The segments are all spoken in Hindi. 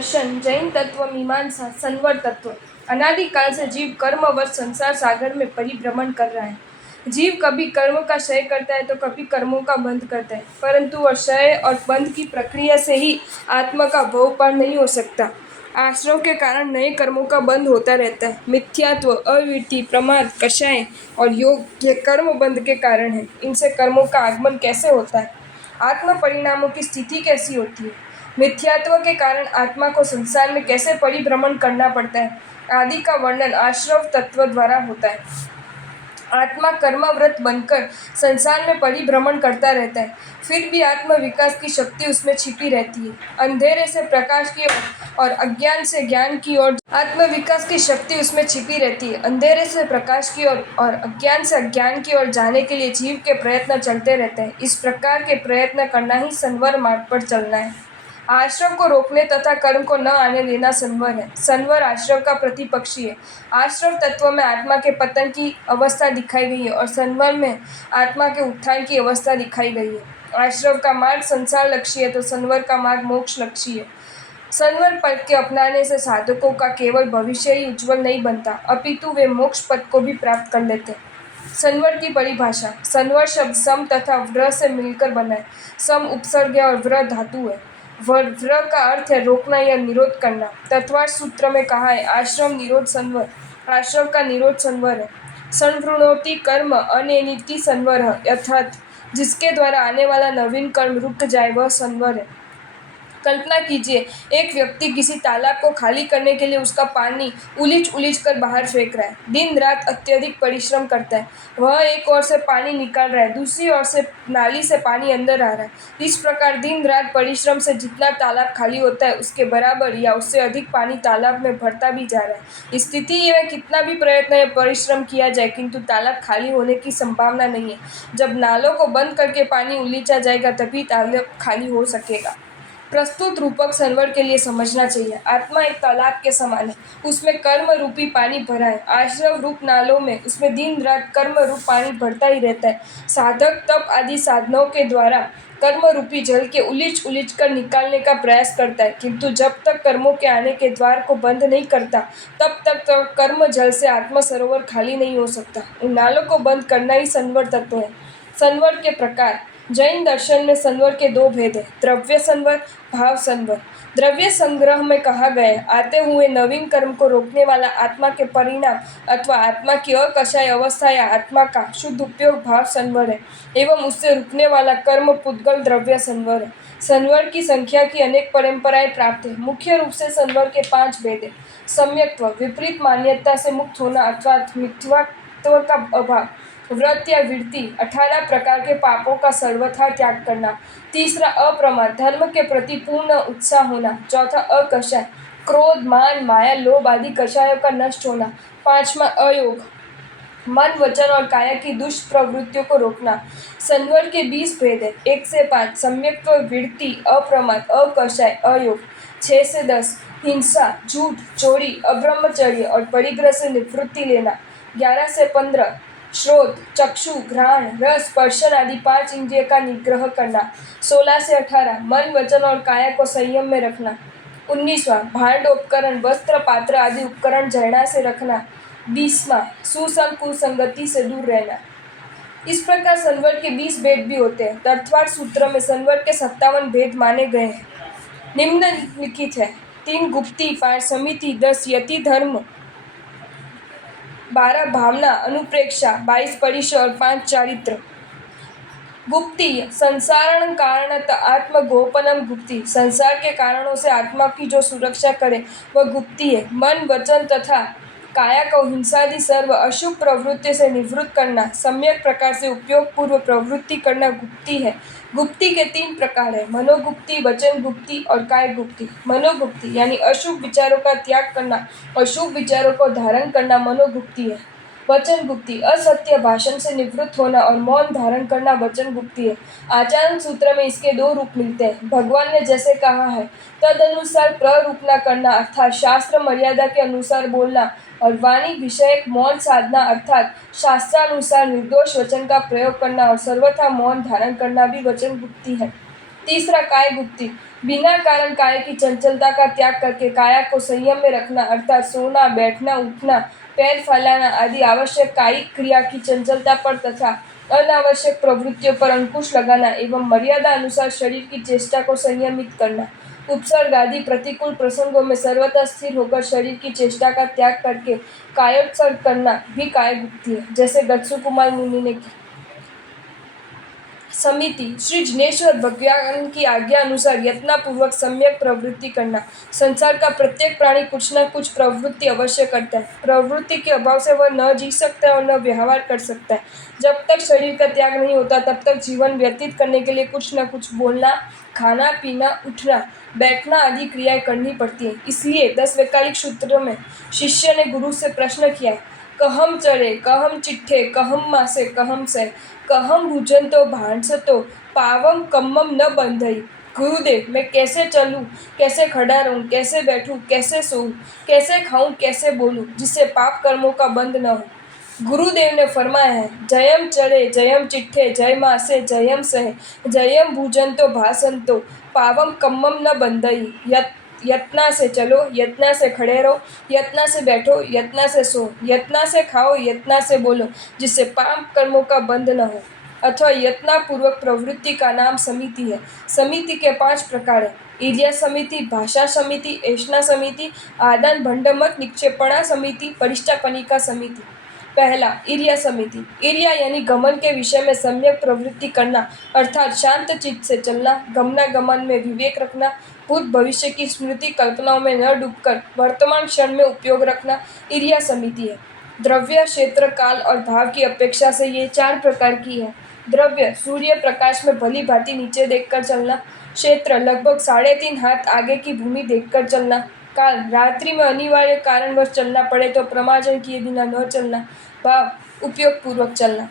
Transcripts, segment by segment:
दर्शन, जैन तत्व, मीमांसा, संवर तत्व। अनादिकाल से जीव कर्मवश संसार सागर में परिभ्रमण कर रहा है। जीव कभी कर्म का क्षय करता है तो कभी कर्मों का बंध करता है, परंतु वह क्षय और बंध की प्रक्रिया से ही आत्मा का भव पार नहीं हो सकता। आश्रव के कारण नए कर्मों का बंध होता रहता है। मिथ्यात्व, अविरति, प्रमाद, कषाय और योग ये कर्म बंध के कारण है। इनसे कर्मों का आगमन कैसे होता है? आत्म परिणामों की स्थिति कैसी होती है? मिथ्यात्व के कारण आत्मा को संसार में कैसे परिभ्रमण करना पड़ता है, आदि का वर्णन आश्रव तत्व द्वारा होता है। आत्मा कर्मव्रत बनकर संसार में परिभ्रमण करता रहता है, फिर भी आत्म विकास की शक्ति उसमें छिपी रहती है। अंधेरे से प्रकाश की ओर और अज्ञान से ज्ञान की ओर आत्म विकास की शक्ति उसमें छिपी रहती है। अंधेरे से प्रकाश की ओर और अज्ञान से अज्ञान की ओर जाने के लिए जीव के प्रयत्न चलते रहते हैं। इस प्रकार के प्रयत्न करना ही संवर मार्ग पर चलना है। आश्रव को रोकने तथा कर्म को न आने देना संवर है। संवर आश्रव का प्रतिपक्षी है। आश्रव तत्व में आत्मा के पतन की अवस्था दिखाई गई है और संवर में आत्मा के उत्थान की अवस्था दिखाई गई है। आश्रव का मार्ग संसार लक्ष्य है तो संवर का मार्ग मोक्ष लक्ष्य है। संवर पद के अपनाने से साधकों का केवल भविष्य ही उज्जवल नहीं बनता, अपितु वे मोक्ष पद को भी प्राप्त कर लेते हैं। संवर की परिभाषा। संवर शब्द सम तथा व्र से मिलकर बना है। सम उपसर्ग है और व्र धातु है। व्र का अर्थ है रोकना या निरोध करना। तत्वार्थ सूत्र में कहा है आश्रम निरोध संवर। आश्रम का निरोध संवर है। संवृणोति कर्म अनेनिति संवर है, अर्थात जिसके द्वारा आने वाला नवीन कर्म रुक जाए वह संवर है। कल्पना कीजिए, एक व्यक्ति किसी तालाब को खाली करने के लिए उसका पानी उलीच उलीच कर बाहर फेंक रहा है। दिन रात अत्यधिक परिश्रम करता है। वह एक ओर से पानी निकाल रहा है, दूसरी ओर से नाली से पानी अंदर आ रहा है। इस प्रकार दिन रात परिश्रम से जितना तालाब खाली होता है उसके बराबर या उससे अधिक पानी तालाब में भरता भी जा रहा है। स्थिति में कितना भी प्रयत्न या परिश्रम किया जाए किंतु तालाब खाली होने की संभावना नहीं है। जब नालों को बंद करके पानी उलीचा जाएगा तभी तालाब खाली हो सकेगा। प्रस्तुत रूपक संवर के लिए समझना चाहिए। आत्मा एक तालाब के समान है, उसमें कर्म रूपी पानी भरा है। आश्रव रूप नालों में उसमें दिन रात कर्म रूप पानी भरता ही रहता है। साधक तप आदि साधनों के द्वारा कर्म रूपी जल के उलीच उलीच कर निकालने का प्रयास करता है, किंतु जब तक कर्मों के आने के द्वार को बंद नहीं करता तब तक तो कर्म जल से आत्मा सरोवर खाली नहीं हो सकता। इन नालों को बंद करना ही संवर तत्व है। संवर के प्रकार। जैन दर्शन में संवर के दो भेद है, द्रव्य संवर, भाव संवर। द्रव्य संग्रह में कहा गया है आते हुए नवीन कर्म को रोकने वाला आत्मा के परिणाम अथवा आत्मा की अकषाय अवस्था या आत्मा का शुद्ध उपयोग भाव संवर है, एवं उससे रुकने वाला कर्म पुद्गल द्रव्य संवर है। संवर की संख्या की अनेक परंपराएं प्राप्त है। मुख्य रूप से संवर के 5 भेद है। सम्यक्त्व, विपरीत मान्यता से मुक्त होना अथवा मिथ्यात्व का अभाव। व्रत या वृत्ति, 18 प्रकार के पापों का सर्वथा त्याग करना। तीसरा अप्रमाद, धर्म के प्रति पूर्ण उत्साह होना। चौथा अकषाय, क्रोध, मान, माया, लोभ आदि कषायों का नष्ट होना। पांचवा अयोग, मन, वचन और काया की दुष्प्रवृत्तियों को रोकना। संवर के 20 भेद है। 1 से 5 सम्यक्त्व, वृत्ति, अप्रमाद, अकषाय, अयोग। 6 से 10 हिंसा, झूठ, चोरी, अब्रह्मचर्य और परिग्रह से निवृत्ति लेना। 11 से 15 श्रोत, चक्षु, घ्राण, रस, स्पर्शन आदि 5 इंद्रिय का निग्रह करना। 16 से 18 मन, वचन और काया को संयम में रखना। 19वां भांड, उपकरण, वस्त्र, पात्र आदि उपकरण जड़ना से रखना। 20वां सुसंग कुसंगति से दूर रहना। इस प्रकार संवर के 20 भेद भी होते हैं। तत्वार्थ सूत्र में संवर के 57 भेद माने गए हैं। निम्नलिखित है। 3 गुप्ती, 5 समिति, 10 यति धर्म, 12 भावना अनुप्रेक्षा, 22 परिचय और 5 चारित्र। गुप्ती, संसारण कारणत आत्मगोपनम गुप्ती, संसार के कारणों से आत्मा की जो सुरक्षा करे वह गुप्ती है। मन, वचन तथा काया को हिंसादि सर्व अशुभ प्रवृत्ति से निवृत्त करना, सम्यक प्रकार से उपयोग पूर्व प्रवृत्ति करना गुप्ती है। गुप्ती के 3 प्रकार है, मनोगुप्ती, वचन गुप्ती और काय गुप्ती। मनोगुप्ती यानी अशुभ विचारों का त्याग करना और शुभ विचारों को धारण करना मनोगुप्ती है। वचन गुप्ती, असत्य भाषण से निवृत्त होना और मौन धारण करना वचन गुप्ती है। आचरण सूत्र में इसके 2 रूप मिलते हैं। भगवान ने जैसे कहा है तद अनुसार प्ररूपना करना अर्थात शास्त्र मर्यादा के अनुसार बोलना, और वाणी विषयक मौन साधना अर्थात शास्त्रानुसार निर्दोष वचन का प्रयोग करना और सर्वथा मौन धारण करना भी वचन गुप्ती है। तीसरा, काय गुप्ति, बिना कारण काय की चंचलता का त्याग करके काया को संयम में रखना, अर्थात सोना, बैठना, उठना, पैर फैलाना आदि आवश्यक कायिक क्रिया की चंचलता पर तथा अनावश्यक प्रवृत्तियों पर अंकुश लगाना एवं मर्यादा अनुसार शरीर की चेष्टा को संयमित करना। उपसर्ग आदि प्रतिकूल प्रसंगों में सर्वथा स्थिर होकर शरीर की चेष्टा का त्याग करके कायोत्सर्ग करना भी काय गुप्ति है, जैसे गत्सु कुमार मुनि ने की। समिति, श्री जिनेश्वर भगवान की आज्ञा अनुसार यत्नपूर्वक सम्यक प्रवृत्ति करना। संसार का प्रत्येक प्राणी कुछ न कुछ प्रवृत्ति अवश्य करता है। प्रवृत्ति के अभाव से वह न जी सकता है और न व्यवहार कर सकता है। जब तक शरीर का त्याग नहीं होता तब तक जीवन व्यतीत करने के लिए कुछ न कुछ बोलना, खाना पीना, उठना, बैठना आदि क्रियाएं करनी पड़ती है। इसलिए 10 वैकल्पिक सूत्रों में शिष्य ने गुरु से प्रश्न किया है, कहम चढ़े, कहम चिट्ठे, कहम मासे, कहम से, कहम भूजन तो भांस तो पावम कम्मम न बंधई। गुरुदेव, मैं कैसे चलूं, कैसे खड़ा रहूं, कैसे बैठूं, कैसे सोऊं, कैसे खाऊं, कैसे बोलूं, जिससे पाप कर्मों का बंध न हो। गुरुदेव ने फरमाया है, जयम चढ़े, जयम चिट्ठे, जय मासे, जयम सहे, जयम भूजन तो भासन तो पावम कम्मम न बंधई। यत्ना से चलो, यत्ना से खड़े रहो, यत्ना से बैठो, यत्ना से सो, यत्ना से खाओ, यत्ना से बोलो, जिससे पाप कर्मों का बंध न हो। अथवा यत्नापूर्वक प्रवृत्ति का नाम समिति है। समिति के 5 प्रकार है, ईर्ष्या समिति, भाषा समिति, ऐष्णा समिति, आदान भंडमत निक्षेपणा समिति, परिष्टापनिका समिति। पहला, ईर्ष्या समिति। ईर्ष्या यानी गमन के विषय में सम्यक प्रवृत्ति करना, अर्थात शांत चित्त से चलना, गमनागमन में विवेक रखना, भूत भविष्य की स्मृति कल्पनाओं में न डूबकर वर्तमान क्षण में उपयोग रखना ईर्ष्या समिति है। द्रव्य, क्षेत्र, काल और भाव की अपेक्षा से ये 4 प्रकार की है। द्रव्य, सूर्य प्रकाश में भली भांति नीचे देखकर चलना। क्षेत्र, लगभग 3.5 हाथ आगे की भूमि देखकर चलना। काल, रात्रि में अनिवार्य कारणवश चलना पड़े तो प्रमाजन किए बिना न चलना। भाव, उपयोग पूर्वक चलना।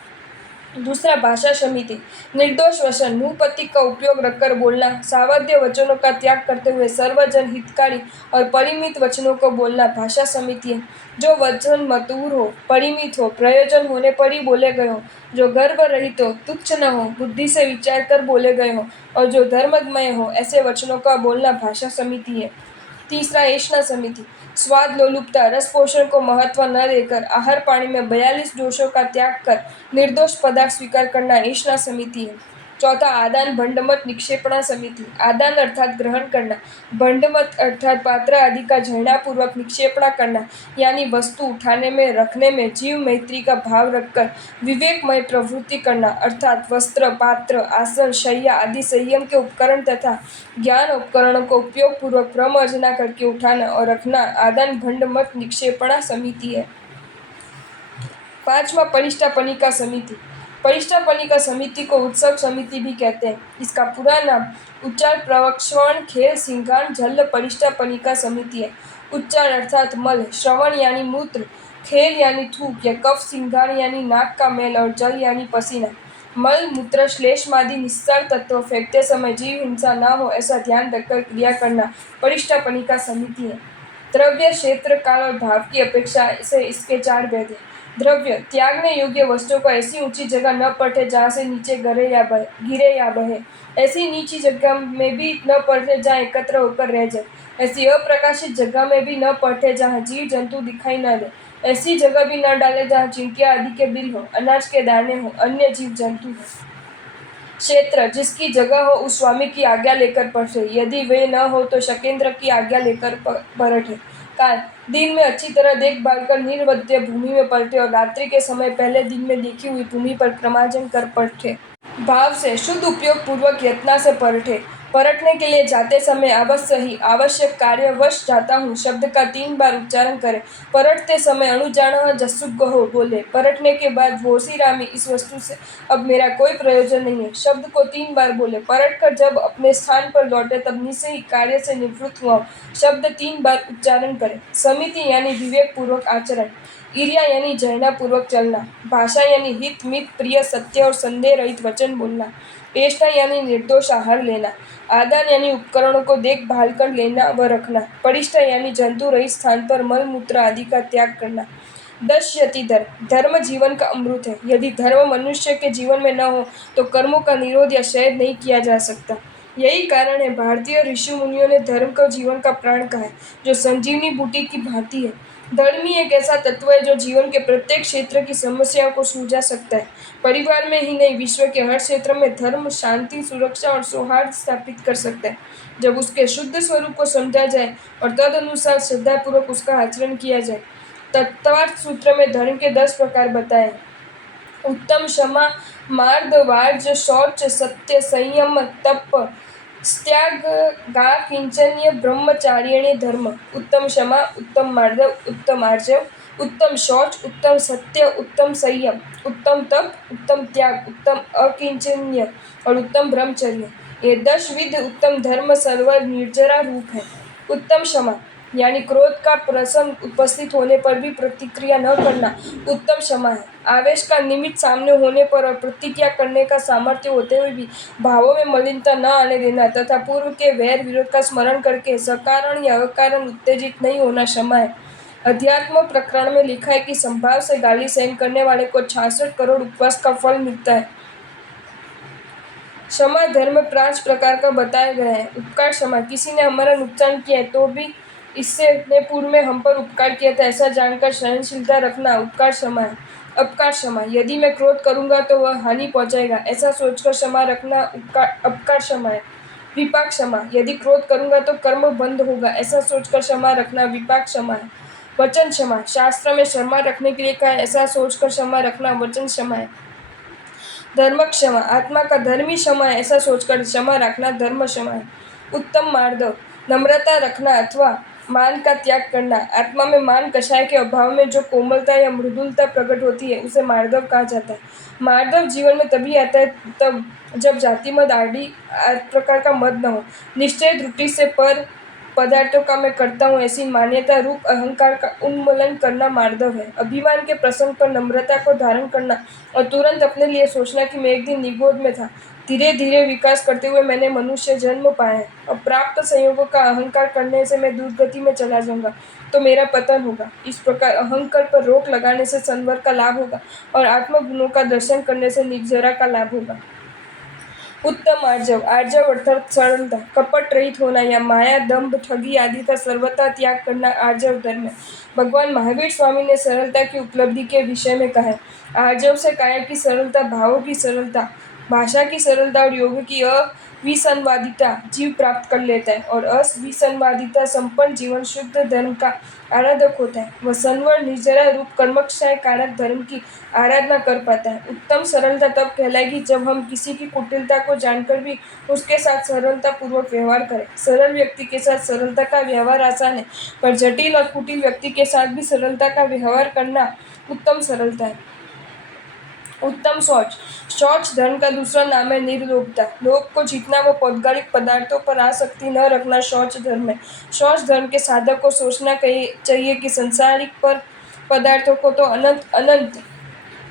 दूसरा, भाषा समिति। निर्दोष वचन, मुंह पत्ती का उपयोग रखकर बोलना, सावध्य वचनों का त्याग करते हुए सर्वजन हितकारी और परिमित वचनों को बोलना भाषा समिति है। जो वचन मतूर हो, परिमित हो, प्रयोजन होने पर ही बोले गए हो, जो गर्भ रहित हो, तुच्छ न हो, बुद्धि से विचार कर बोले गए हो और जो धर्ममय हो, ऐसे वचनों का बोलना भाषा समिति है। तीसरा, ऐष्णा समिति। स्वाद लोलुपता, रस पोषण को महत्व न देकर आहार पानी में 42 दोषों का त्याग कर निर्दोष पदार्थ स्वीकार करना ऐष्णा समिति है। चौथा, आदान भंडमत निक्षेपणा समिति। आदान अर्थात ग्रहण करना, भंडमत अर्थात पात्र आदि का झरणापूर्वक निक्षेपणा करना, यानी वस्तु उठाने में, रखने में जीव मैत्री का भाव रखकर विवेकमय प्रवृत्ति करना, अर्थात वस्त्र, पात्र, आसन, शैया आदि संयम के उपकरण तथा ज्ञान उपकरणों को उपयोग पूर्वक ब्रह्म अर्चना करके उठाना और रखना आदान भंडमत निक्षेपणा समिति है। पांचवा, परिष्टापनिका समिति। परिष्टापनिका समिति को उत्सव समिति भी कहते हैं। इसका पूरा नाम उच्चार प्रवक्षण खेल सिंगान झल्ल परिष्टापनिका समिति है। उच्चार अर्थात मल, श्रवण यानी मूत्र, खेल यानी थूक या कफ, सिंगान यानी नाक का मैल और जल यानी पसीना। मल, मूत्र, श्लेष्मादि निस्सार तत्व फेंकते समय जीव हिंसा न हो ऐसा ध्यान रखकर क्रिया करना परिष्टापनिका समिति है। द्रव्य, क्षेत्र, काल और भाव की अपेक्षा से इसके 4 भेद हैं। द्रव्य, त्यागने योग्य वस्तुओं को ऐसी ऊंची जगह न पड़े जहाँ से नीचे गिरे या बहे, ऐसी नीची जगह में भी न पड़े जहाँ एकत्र होकर रह जाए, ऐसी अप्रकाशित जगह में भी न पड़े जहाँ जीव जंतु दिखाई न दे, ऐसी जगह भी न डाले जहाँ चिंटिया आदि के बिल हो, अनाज के दाने हो, अन्य जीव जंतु हो। क्षेत्र, जिसकी जगह हो उस स्वामी की आज्ञा लेकर पलटे, यदि वे न हो तो शकेंद्र की आज्ञा लेकर पलटे। काल, दिन में अच्छी तरह देखभाल कर निर्वध्य भूमि में पलटे और रात्रि के समय पहले दिन में देखी हुई भूमि पर क्रमाजन कर पलटे। भाव से शुद्ध उपयोग पूर्वक यत्ना से पलटे। पलटने के लिए जाते समय अवश्य ही आवश्यक कार्यवश जाता हूँ शब्द का 3 बार उच्चारण करें। पलटते समय अणुजान जसुग हो बोले। पलटने के बाद वोसी रामी, इस वस्तु से अब मेरा कोई प्रयोजन नहीं है, शब्द को 3 बार बोले। पलटकर जब अपने स्थान पर लौटे तब निश्चय ही कार्य से निवृत्त हुआ शब्द 3 बार उच्चारण करें। समिति यानी विवेक पूर्वक आचरण। ईर्ष्या यानी जयना पूर्वक चलना। भाषा यानी हित मित प्रिय सत्य और संदेह रहित वचन बोलना। ऐष्णा यानी निर्दोष आहार लेना। आदान यानी उपकरणों को देखभाल कर लेना व रखना। परिष्ठा यानी जंतु रहित स्थान पर मल मूत्र आदि का त्याग करना। 10 यति धर्म। धर्म जीवन का अमृत है। यदि धर्म मनुष्य के जीवन में न हो तो कर्मों का निरोध या शेद नहीं किया जा सकता। यही कारण है भारतीय ऋषि मुनियों ने धर्म को जीवन का प्राण कहा है, जो संजीवनी बूटी की भांति है। धर्म ही एक ऐसा तत्व है जो जीवन के प्रत्येक क्षेत्र की समस्याओं को सुलझा सकता है। परिवार में ही नहीं, विश्व के हर क्षेत्र में धर्म शांति, सुरक्षा और सौहार्द स्थापित कर सकता है। जब उसके शुद्ध स्वरूप को समझा जाए और तदनुसार श्रद्धापूर्वक उसका आचरण किया जाए। तत्वार्थ सूत्र में धर्म के 10 प्रकार बताए: उत्तम, क्षमा, मार्द, वार्ज, शौच, सत्य, संयम, तप, त्याग, गा किंचन्य, ब्रह्मचारिणी धर्म। उत्तम क्षमा, उत्तम मार्दव, उत्तम आर्जव, उत्तम शौच, उत्तम सत्य, उत्तम संयम, उत्तम तप, उत्तम त्याग, उत्तम अकिंचन्य और उत्तम ब्रह्मचर्य। ये 10 विध उत्तम धर्म सर्व निर्जरा रूप है। उत्तम क्षमा यानी क्रोध का प्रसंग उपस्थित होने पर भी प्रतिक्रिया न करना उत्तम क्षमा है। आवेश का निमित्त सामने होने पर और प्रतिक्रिया करने का सामर्थ्य होते हुए भी भावों में मलिनता न आने देना तथा पूर्व के वैर विरोध का स्मरण करके सकारण या अकारण उत्तेजित नहीं होना क्षमा है। अध्यात्म प्रकरण में लिखा है कि संभाव से गाली सहन करने वाले को 66 करोड़ उपवास का फल मिलता है। क्षमा धर्म में 5 प्रकार का बताया गया है। उपकार क्षमा, किसी ने हमारा नुकसान किया है तो भी इससे ने पूर्व में हम पर उपकार किया था ऐसा जानकर सहनशीलता रखना उपकार क्षमा है। अपकार क्षमा, यदि मैं क्रोध करूंगा तो वह हानि पहुंचाएगा ऐसा सोचकर क्षमा रखना अपकार क्षमा है। विपाक क्षमा, यदि क्रोध करूंगा तो कर्म बंद होगा ऐसा सोचकर क्षमा रखना विपाक क्षमा है। वचन क्षमा, शास्त्र में क्षमा रखने के लिए कहा है ऐसा सोचकर क्षमा रखना वचन क्षमा है। धर्म क्षमा, आत्मा का धर्म ही क्षमा है ऐसा सोचकर क्षमा रखना धर्म क्षमा है। उत्तम मार्दव, नम्रता रखना अथवा मान का त्याग करना। आत्मा में मान कषाय के अभाव में जो कोमलता या मृदुलता प्रकट होती है उसे मार्दव कहा जाता है। मार्दव जीवन में तभी आता है तब जब जाति मद आदि प्रकार का मद न हो। निश्चय त्रुटि से पर पदार्थों का मैं करता हूँ ऐसी मान्यता रूप अहंकार का उन्मूलन करना मार्दव है। अभिमान के प्रसंग पर नम्रता को धारण करना और तुरंत अपने लिए सोचना कि मैं एक दिन निगोद में था, धीरे धीरे विकास करते हुए मैंने मनुष्य जन्म पाया है और प्राप्त संयोगों का अहंकार करने से मैं दुर्गति में चला जाऊंगा तो मेरा पतन होगा। इस प्रकार अहंकार पर रोक लगाने से संवर का लाभ होगा और आत्मगुणों का दर्शन करने से निर्जरा का लाभ होगा। उत्तम आर्जव, आर्जव अर्थात सरलता, कपट रहित होना या माया, दंभ, ठगी आदि का सर्वथा त्याग करना आर्जव धर्म है। भगवान महावीर स्वामी ने सरलता की उपलब्धि के विषय में कहा है, आर्जव से काया की सरलता, भावों की सरलता, भाषा की सरलता और योग की अविसंवादिता जीव प्राप्त कर लेता है और अविसंवादिता संपन्न जीवन शुद्ध धर्म का आराधक होता है। वह संवर निर्जरा रूप कर्मक्षय कारक धर्म की आराधना कर पाता है। उत्तम सरलता तब कहलाएगी जब हम किसी की कुटिलता को जानकर भी उसके साथ सरलता पूर्वक व्यवहार करें। सरल व्यक्ति के साथ सरलता का व्यवहार आसान है, पर जटिल और कुटिल व्यक्ति के साथ भी सरलता का व्यवहार करना उत्तम सरलता है। उत्तम शौच, शौच धर्म का दूसरा नाम है निर्लोभता। लोभ को जीतना व पौद्गलिक पदार्थों पर आसक्ति न रखना शौच धर्म है। शौच धर्म के साधक को सोचना चाहिए कि संसारिक पर पदार्थों को तो अनंत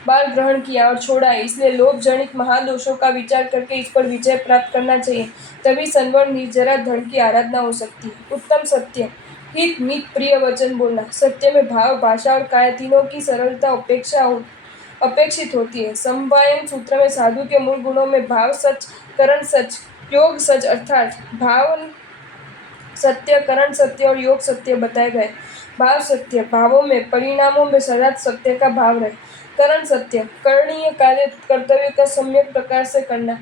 बार ग्रहण किया और छोड़ा है, इसलिए लोभ जनित महादोषों का विचार करके इस पर विजय प्राप्त करना चाहिए, तभी संवर निर्जरा धर्म की आराधना हो सकती है। उत्तम सत्य, हित मित प्रिय वचन बोलना। सत्य में भाव, भाषा और काया तीनों की सरलता अपेक्षित होती है। समवायन सूत्र में साधु के मूल गुणों में भाव सच, करण सच, योग सच अर्थात भाव सत्य, करण सत्य और योग सत्य बताए गए। भाव सत्य, भावों में परिणामों में सदा सत्य का भाव रहे। करण सत्य, करणीय कार्य कर्तव्य का सम्यक प्रकार से करना।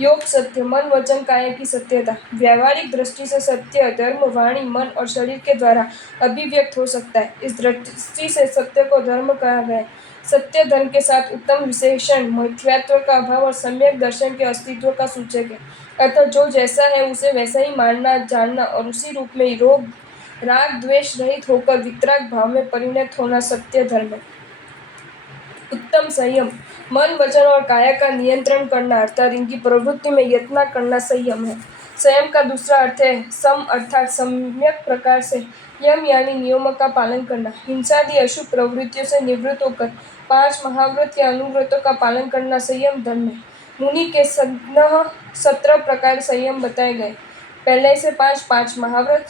योग सत्य, मन वचन काया की सत्यता। व्यावहारिक दृष्टि से सत्य धर्म वाणी मन और शरीर के द्वारा अभिव्यक्त हो सकता है। इस दृष्टि से सत्य को धर्म कहा गया है। सत्य धर्म के साथ उत्तम विशेषण मिथ्यात्व का अभाव और सम्यक दर्शन के अस्तित्व का सूचक है। अतः जो जैसा है उसे वैसा ही मानना जानना और उसी रूप में राग द्वेष रहित होकर वितराग भाव में परिणत होना सत्य धर्म है। उत्तम संयम, मन वचन और काया का नियंत्रण करना अर्थात इनकी प्रवृत्ति में यत्न करना संयम है। संयम का दूसरा अर्थ है सम अर्थात सम्यक प्रकार से यम यानी नियमों का पालन करना। हिंसादि अशुभ प्रवृत्तियों से निवृत्त होकर 5 महाव्रत या अनुव्रतों का पालन करना संयम धर्म है। मुनि के 17 प्रकार संयम बताए गए। पहले से 5 महाव्रत,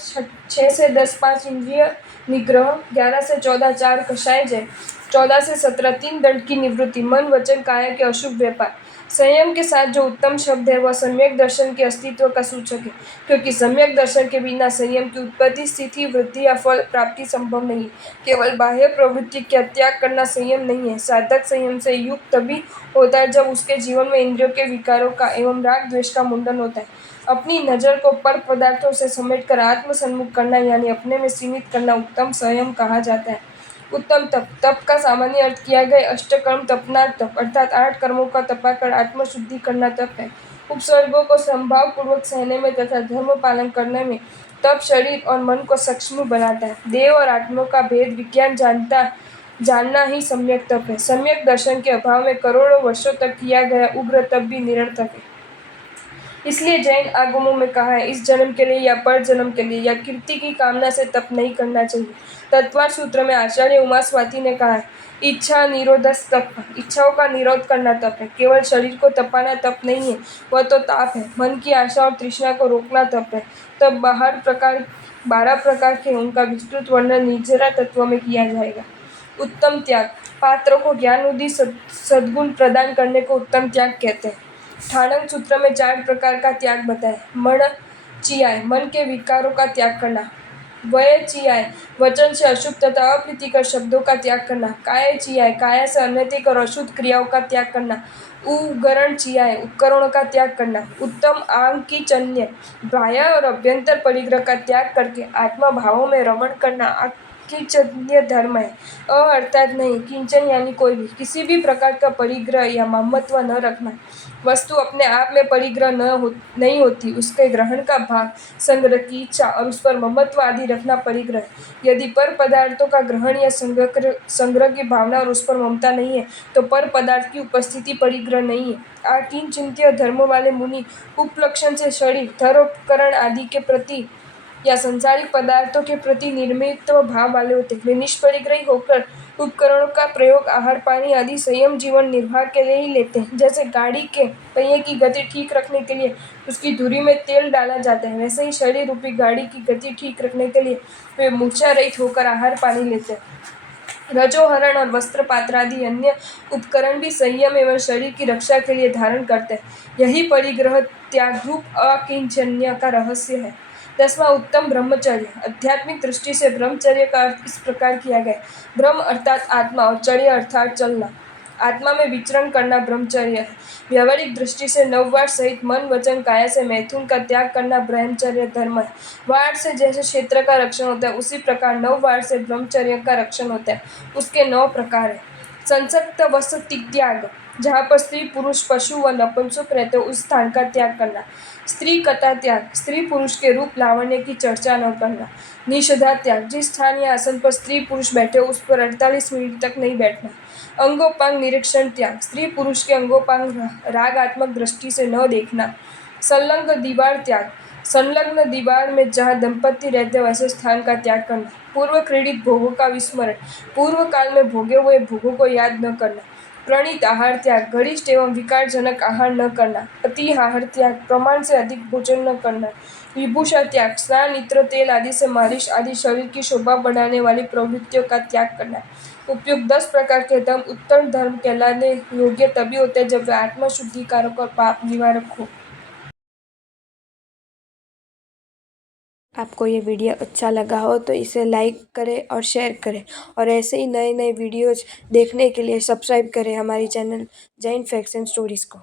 6 से 10 5 इंद्रिय निग्रह, 11 से 14 4 कषाय जय, 14 से 17 3 दंड की निवृत्ति, मन वचन काया के अशुभ व्यापार, संयम के साथ जो उत्तम शब्द है वह सम्यक दर्शन के अस्तित्व का सूचक है, क्योंकि सम्यक दर्शन के बिना संयम की उत्पत्ति, स्थिति, वृद्धि या फल प्राप्ति संभव नहीं। केवल बाह्य प्रवृत्ति का त्याग करना संयम नहीं है। साधक संयम से युक्त तभी होता है जब उसके जीवन में इंद्रियों के विकारों का एवं राग द्वेष का मुंडन होता है। अपनी नजर को पर पदार्थों से समेटकर आत्म सन्मुख करना यानी अपने में सीमित करना उत्तम संयम कहा जाता है। उत्तम तप, तप का सामान्य अर्थ किया गया अष्टकर्म तपनार तप अर्थात 8 कर्मों का तपाकर आत्मशुद्धि करना तप है। उपसर्गों को संभाव पूर्वक सहने में तथा धर्म पालन करने में तप शरीर और मन को सक्षम बनाता है। देव और आत्मा का भेद विज्ञान जानना ही सम्यक तप है। सम्यक दर्शन के अभाव में करोड़ों वर्षों तक किया गया उग्र तप भी निरर्थक है। इसलिए जैन आगमों में कहा है, इस जन्म के लिए या पर जन्म के लिए या कीर्ति की कामना से तप नहीं करना चाहिए। तत्वार सूत्र में आचार्य उमास्वाति ने कहा है, इच्छा निरोधस तप, इच्छाओं का निरोध करना तप है। केवल शरीर को तपाना तप नहीं है, वह तो ताप है। मन की आशा और तृष्णा को रोकना तप है। तब 12 प्रकार के उनका विस्तृत वर्णन निर्जरा तत्व में किया जाएगा। उत्तम त्याग, पात्रों को ज्ञान सद्गुण प्रदान करने को उत्तम त्याग कहते हैं। ठाणक सूत्र में 4 प्रकार का त्याग बताए। मन चियाय, मन के विकारों का त्याग करना। वय चियाय, वचन से अशुभ तथा अप्रीतिकर शब्दों का त्याग करना। काय चियाय, काया से अनैतिक और अशुद्ध क्रियाओं का त्याग करना। उगरण चियाय, उपकरणों का त्याग करना। उत्तम आंकिचन्य, बाह्य और अभ्यंतर परिग्रह का त्याग करके आत्मा भावों में रमण करना किंचन्य धर्म है। अर्थात नहीं, किंचन यानी कोई भी, किसी भी प्रकार का परिग्रह या ममत्व न रखना। वस्तु अपने आप में परिग्रह नहीं होती, उसके ग्रहण का भाव, संग्रह की इच्छा और उस पर ममत्व आदि रखना परिग्रह है। यदि पर पदार्थों का ग्रहण या संग्रह की भावना और उस पर ममता नहीं है तो पर पदार्थ की उपस्थिति परिग्रह नहीं है। अकिंचिन्त्य धर्म वाले मुनि उपलक्षण से शरीर, धरोपकरण आदि के प्रति या संसारिक पदार्थों के प्रति निर्मित भाव वाले होते। वे निष्परिग्रही होकर उपकरणों का प्रयोग आहार पानी आदि संयम जीवन निर्वाह के लिए ही लेते हैं। जैसे गाड़ी के पहिए की गति ठीक रखने के लिए उसकी धुरी में तेल डाला जाता है, वैसे ही शरीर रूपी गाड़ी की गति ठीक रखने के लिए वे मूर्छा रहित होकर आहार पानी लेते हैं। रजोहरण और वस्त्र पात्र आदि अन्य उपकरण भी संयम एवं शरीर की रक्षा के लिए धारण करते हैं। यही परिग्रह त्याग रूप अकिंचन्य का रहस्य है। 10वां उत्तम ब्रह्मचर्य। आध्यात्मिक दृष्टि से ब्रह्मचर्य का अर्थ इस प्रकार किया गया है। ब्रह्म अर्थात आत्मा और चर्य अर्थात चलना, आत्मा में विचरण करना ब्रह्मचर्य है। व्यवहारिक दृष्टि से नववार सहित मन वचन काया से मैथुन का त्याग करना ब्रह्मचर्य धर्म है। वार से जैसे क्षेत्र का रक्षण होता है उसी प्रकार नववार से ब्रह्मचर्य का रक्षण होता है। उसके 9 प्रकार है। संसक्त वसति त्याग, जहाँ पर स्त्री पुरुष पशु व नपुंसक रहते उस स्थान का त्याग करना। स्त्री कथा त्याग, स्त्री पुरुष के रूप लावण्य की चर्चा न करना। निषेधा त्याग, जिस स्थान या आसन पर स्त्री पुरुष बैठे उस पर 48 मिनट तक नहीं बैठना। अंगोपांग निरीक्षण त्याग, स्त्री पुरुष के अंगोपांग रागात्मक दृष्टि से न देखना। संलग्न दीवार त्याग, संलग्न दीवार में जहाँ दंपति रहते वैसे स्थान का त्याग करना। पूर्व क्रीडित भोगों का विस्मरण, पूर्व काल में भोगे हुए भोगों को याद न करना। प्रणीत आहार त्याग, घनिष्ठ एवं विकारजनक आहार न करना। अति आहार त्याग, प्रमाण से अधिक भोजन न करना। विभूषा त्याग, स्नान इत्र तेल आदि से मालिश आदि शरीर की शोभा बढ़ाने वाली प्रवृत्तियों का त्याग करना। उपयुक्त 10 प्रकार के धर्म उत्तम धर्म कहलाने योग्य तभी होते हैं जब वे आत्मशुद्धिकारक और पाप निवारक हो। आपको ये वीडियो अच्छा लगा हो तो इसे लाइक करें और शेयर करें, और ऐसे ही नए नए वीडियोज़ देखने के लिए सब्सक्राइब करें हमारी channel Jain facts and stories को।